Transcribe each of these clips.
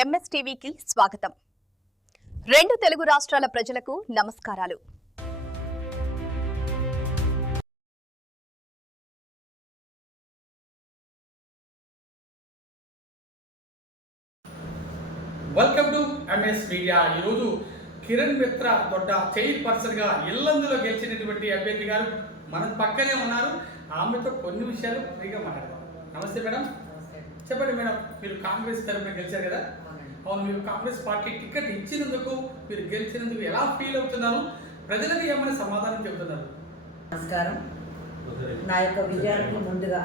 ఎంఎస్టీవీకి స్వాగతం. రెండు తెలుగు రాష్ట్రాల ప్రజలకు నమస్కారాలు. Welcome to MS media. ఈరోజు కిరణ్ మిత్ర దొడ్డ చైర్పర్సన్ గా ఇల్లందులో గెలిచినటువంటి అభ్యర్థి గారు మన పక్కనే ఉన్నారు. ఆమెతో కొన్ని విషయాలు ఫ్రీగా మాట్లాడదాం. నమస్తే మేడం. చెప్పండి మేడం, మీరు కాంగ్రెస్ తరఫున గెలిచారు కదా? అవును, మీరు కాంగ్రెస్ పార్టీ టికెట్ ఇచ్చినందుకు, మీరు గెలిచినందుకు ఎలా ఫీల్ అవుతున్నారు? ప్రజలకు ఏమైనా సమాధానం చెబుతున్నారు? నమస్కారం. నా యొక్క విజయానికి ముందుగా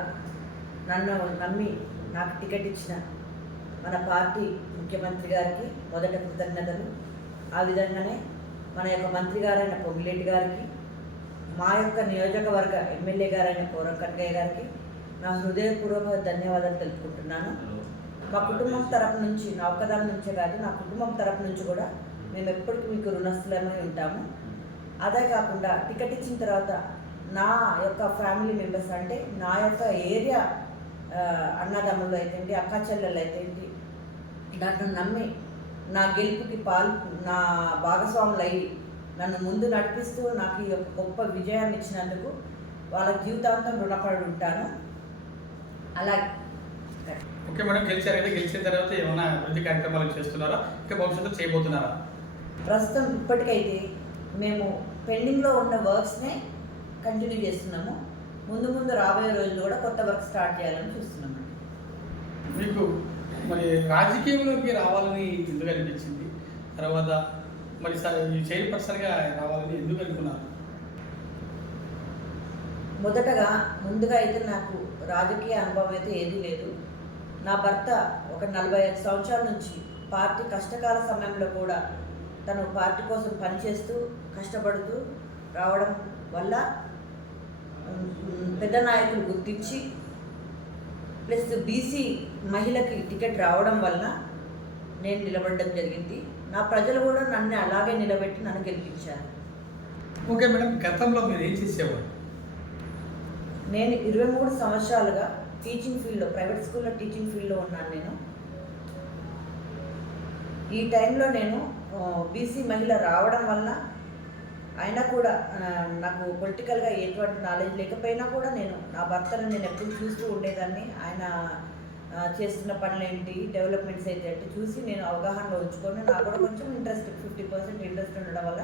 నన్ను నమ్మి నాకు టికెట్ ఇచ్చిన మన పార్టీ ముఖ్యమంత్రి గారికి మొదట కృతజ్ఞతలు. ఆ విధంగానే మన యొక్క మంత్రి గారైన పొంగిలేటి గారికి, మా యొక్క నియోజకవర్గ ఎమ్మెల్యే గారైన కోరంకట్గయ్య గారికి నా హృదయపూర్వక ధన్యవాదాలు తెలుపుకుంటున్నాను. మా కుటుంబం తరపు నుంచి, నా ఒక్కదాని నుంచే కాదు, నా కుటుంబం తరపు నుంచి కూడా మేము ఎప్పటికీ మీకు రుణస్థులమై ఉంటాము. అదే కాకుండా టికెట్ ఇచ్చిన తర్వాత నా యొక్క ఫ్యామిలీ మెంబర్స్, అంటే నా యొక్క ఏరియా అన్నదమ్ములు అయితేంటి, అక్క చెల్లెళ్ళు అయితేంటి, నన్ను నమ్మి నా గెలుపుకి నా భాగస్వాములు అయ్యి నన్ను ముందు నడిపిస్తూ నాకు ఈ యొక్క గొప్ప విజయాన్ని ఇచ్చినందుకు వాళ్ళ జీవితాంతం రుణపడి ఉంటాను. అలాగే ఓకే మేడం, గెలిచారైతే గెలిచిన తర్వాత ఏమైనా అభివృద్ధి కార్యక్రమాలు చేస్తున్నారా, ఇంకా భవిష్యత్తులో చేయబోతున్నారా? ప్రస్తుతం ఇప్పటికైతే మేము పెండింగ్లో ఉన్న వర్క్స్నే కంటిన్యూ చేస్తున్నాము. ముందు ముందు రాబోయే రోజులు కూడా కొత్త వర్క్ స్టార్ట్ చేయాలని చూస్తున్నాము. మీకు మరి రాజకీయంలోకి రావాలని ఎందుకు అనిపించింది? తర్వాత మరి ఈ చైర్పర్సన్గా రావాలని ఎందుకు అనుకున్నారు? ముందుగా అయితే నాకు రాజకీయ అనుభవం అయితే ఏదీ లేదు. నా భర్త ఒక 45 సంవత్సరాల నుంచి పార్టీ కష్టకాల సమయంలో కూడా తను పార్టీ కోసం పనిచేస్తూ కష్టపడుతూ రావడం వల్ల పెద్ద నాయకులు గుర్తించి, ప్లస్ బీసీ మహిళకి టికెట్ రావడం వల్ల నేను నిలబడడం జరిగింది. నా ప్రజలు కూడా నన్ను అలాగే నిలబెట్టి నన్ను గెలిపించారు. ఓకే మేడం, గతంలో మీరు ఏం చేసేవారు? నేను 23 సంవత్సరాలుగా టీచింగ్ ఫీల్డ్లో, ప్రైవేట్ స్కూల్లో టీచింగ్ ఫీల్డ్లో ఉన్నాను. నేను ఈ టైంలో నేను బీసీ మహిళ రావడం వల్ల, అయినా కూడా నాకు పొలిటికల్గా ఎటువంటి నాలెడ్జ్ లేకపోయినా కూడా నా భర్తను నేను ఎప్పుడు చూస్తూ ఉండేదాన్ని. ఆయన చేస్తున్న పనులేంటి, డెవలప్మెంట్స్ అయితే అంటే చూసి నేను అవగాహనలో ఉంచుకొని నాకు కూడా కొంచెం 50% ఇంట్రెస్ట్ ఉండడం వల్ల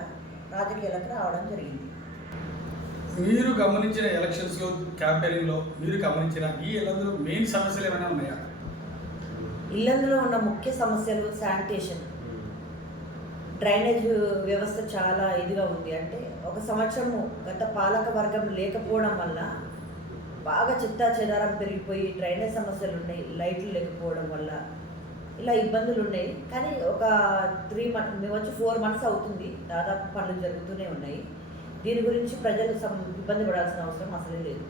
రాజకీయాలకు రావడం జరిగింది. మీరు గమనించిన ఎలక్షన్స్లో, క్యాంపెయినింగ్లో మీరు గమనించిన ఈ ఇల్లందులో మెయిన్ సమస్యలు ఏమైనా ఉన్నాయా? ఇల్లందులో ఉన్న ముఖ్య సమస్యలు శానిటేషన్, డ్రైనేజ్ వ్యవస్థ చాలా ఇదిగా ఉంది. అంటే ఒక సంవత్సరము గత పాలక వర్గం లేకపోవడం వల్ల బాగా చిత్తా చెదారం పెరిగిపోయి డ్రైనేజ్ సమస్యలు ఉన్నాయి, లైట్లు లేకపోవడం వల్ల ఇలా ఇబ్బందులు ఉన్నాయి. కానీ ఒక 3 months, మేము వచ్చి 4 months అవుతుంది, దాదాపు పనులు జరుగుతూనే ఉన్నాయి. దీని గురించి ప్రజలు ఇబ్బంది పడాల్సిన అవసరం అసలే లేదు.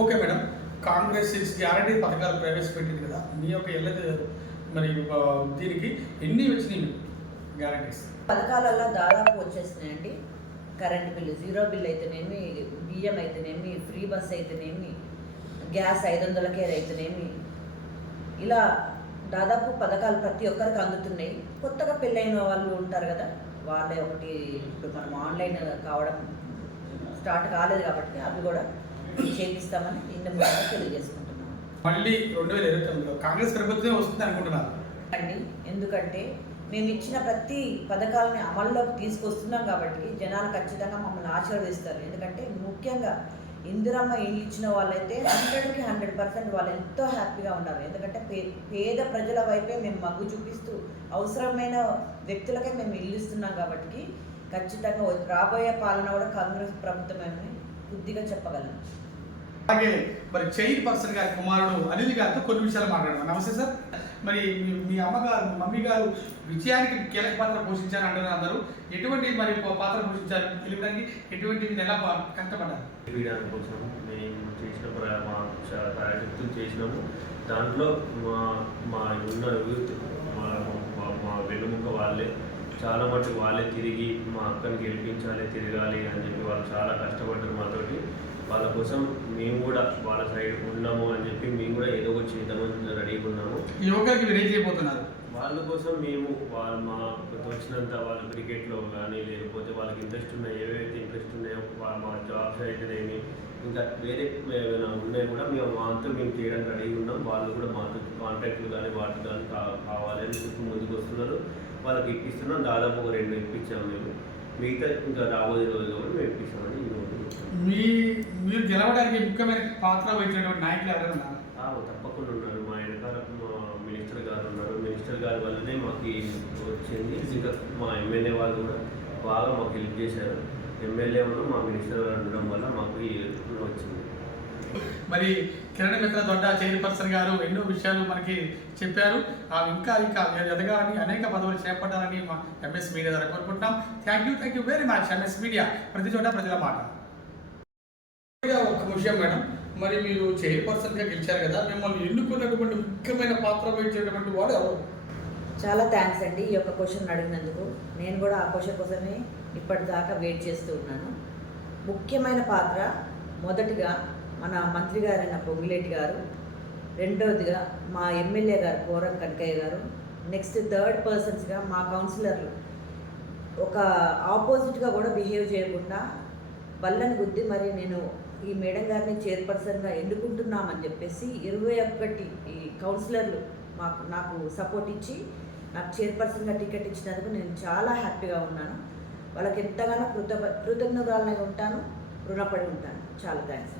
ఓకే మేడం, కాంగ్రెస్ 6 గ్యారంటీ పథకాలు ప్రవేశపెట్టింది కదా, మీ యొక్క మరి దీనికి ఎన్ని వచ్చినాయి గ్యారంటీస్? పథకాలలో దాదాపు వచ్చేసినాయండి. కరెంట్ బిల్లు, 0 బిల్ అయితేనేమి, బియ్యం అయితేనేమి, ఫ్రీ బస్ అయితేనేమి, గ్యాస్ 500కే అయితేనేమి, ఇలా దాదాపు పథకాలు ప్రతి ఒక్కరికి అందుతున్నాయి. కొత్తగా పెళ్ళైన వాళ్ళు ఉంటారు కదా, వాళ్ళే ఒకటి ఇప్పుడు మనం ఆన్లైన్ కావడం స్టార్ట్ కాలేదు కాబట్టి అవి కూడా చేపిస్తామని ఇందులో తెలియజేసుకుంటున్నాం. మళ్ళీ 2029లో కాంగ్రెస్ ప్రభుత్వమే వస్తుంది అనుకుంటున్నారు అండి. ఎందుకంటే మేము ఇచ్చిన ప్రతి పథకాలని అమల్లోకి తీసుకొస్తున్నాం కాబట్టి జనాలు ఖచ్చితంగా మమ్మల్ని ఆశీర్వదిస్తారు. ఎందుకంటే ముఖ్యంగా ఇందిరమ్మ ఇల్లు ఇచ్చిన వాళ్ళైతే 100కి 100% వాళ్ళు ఎంతో హ్యాపీగా ఉన్నారు. ఎందుకంటే పేద ప్రజల వైపే మేము మగ్గు చూపిస్తూ అవసరమైన వ్యక్తులకే మేము ఇల్లు ఇస్తున్నాం కాబట్టి ఖచ్చితంగా రాబోయే పాలన కూడా కాంగ్రెస్ ప్రభుత్వమని బుద్ధిగా చెప్పగలను. అలాగే మరి చైర్పర్సన్ గారి కుమారుడు అనిల్ గారితో కొన్ని విషయాలు మాట్లాడదాం. నమస్తే సార్. మరి మీ అమ్మగారు, మమ్మీ గారు విజయానికి కీలక పాత్ర పోషించారు అంటున్నారు అందరూ. ఎటువంటి మరి పాత్ర పోషించారు తెలియడానికి, ఎటువంటి మీరు ఎలా కష్టపడ్డారు? కోసం మేము చేసిన మా కార్యకర్తలు చేసినాము. దాంట్లో మా ఉన్న యూత్, మా వెన్నుముక వాళ్ళే, చాలా మటుకు వాళ్ళే తిరిగి మా అక్కని గెలిపించాలి, తిరగాలి అని చెప్పి వాళ్ళు చాలా కష్టపడ్డారు మాతోటి. వాళ్ళ కోసం మేము కూడా వాళ్ళ సైడ్ ఉన్నాము అని చెప్పి మేము కూడా ఏదో ఒకటి చేద్దామని రెడీగా ఉన్నాము. యువకులకి మీరు ఏం చేయబోతున్నారు? వాళ్ళ కోసం మేము మా వచ్చినంత వాళ్ళ క్రికెట్లో కానీ లేకపోతే వాళ్ళకి ఇంట్రెస్ట్ ఉన్నాయి, ఏవైతే ఇంట్రెస్ట్ ఉన్నాయో మా జాబ్స్ అయితేనేమి ఇంకా వేరే ఏమైనా ఉన్నాయి కూడా మా అంతా మేము చేయడానికి రెడీగా ఉన్నాం. వాళ్ళు కూడా మాతో కాంటాక్ట్లు కానీ వాటి కానీ కావాలని చెప్పి ముందుకు వస్తున్నారు. వాళ్ళకి ఇప్పిస్తున్నాం. దాదాపు ఒక 2 ఇప్పించాము మేము. మిగతా ఇంకా రాబోయే రోజుల్లో కూడా మేము ఇప్పిస్తామని మీరు గెలవడానికి ముఖ్యమైన పాత్ర వహించినటువంటి నాయకులు ఎవరైనా ఉన్నారు? తప్పకుండా ఉన్నారు. మా వెనకాల మినిస్టర్ గారు ఉన్నారు. మినిస్టర్ గారి వల్లనే మాకు వచ్చింది. ఇంకా మా ఎమ్మెల్యే వాళ్ళు కూడా బాగా మాకు హెల్ప్ చేశారు. ఎమ్మెల్యే ఉన్న మా మినిస్టర్ గారు ఉండడం వల్ల మాకు ఈ వచ్చింది. మరి కిరణ్ మిత్ర దొడ్డ చైర్పర్సన్ గారు ఎన్నో విషయాలు మనకి చెప్పారు. ఇంకా ఎదగాలని అనేక పదవులు చేపట్టాలని మా ఎంఎస్ మీడియా ద్వారా కోరుకుంటున్నాం. Thank you very much MS media, ప్రతి చోట ప్రజల మాట. ఒక విషయం మేడం, మరి మీరు చైర్పర్సన్గా గెలిచారు కదా, మిమ్మల్ని ఎన్నుకున్నటువంటి ముఖ్యమైన పాత్ర వహించేటువంటి వాడు ఎవరు? చాలా థ్యాంక్స్ అండి ఈ యొక్క క్వశ్చన్ అడిగినందుకు. నేను కూడా ఆ క్వశ్చన్ కోసమే ఇప్పటిదాకా వెయిట్ చేస్తూ ఉన్నాను. ముఖ్యమైన పాత్ర మొదటిగా మన మంత్రి గారైన పొంగులేటి గారు, రెండవదిగా మా ఎమ్మెల్యే గారు కోరం కనకయ్య గారు, నెక్స్ట్ థర్డ్ పర్సన్స్గా మా కౌన్సిలర్లు ఒక ఆపోజిట్గా కూడా బిహేవ్ చేయకుండా బల్లని గుద్ది మరి నేను ఈ మేడం గారిని చైర్పర్సన్గా ఎన్నుకుంటున్నామని చెప్పేసి 21 ఈ కౌన్సిలర్లు నాకు సపోర్ట్ ఇచ్చి నాకు చైర్పర్సన్గా టికెట్ ఇచ్చినందుకు నేను చాలా హ్యాపీగా ఉన్నాను. వాళ్ళకి ఎంతగానో కృతజ్ఞురాలనే ఉంటాను, రుణపడి ఉంటాను. చాలా థ్యాంక్స్.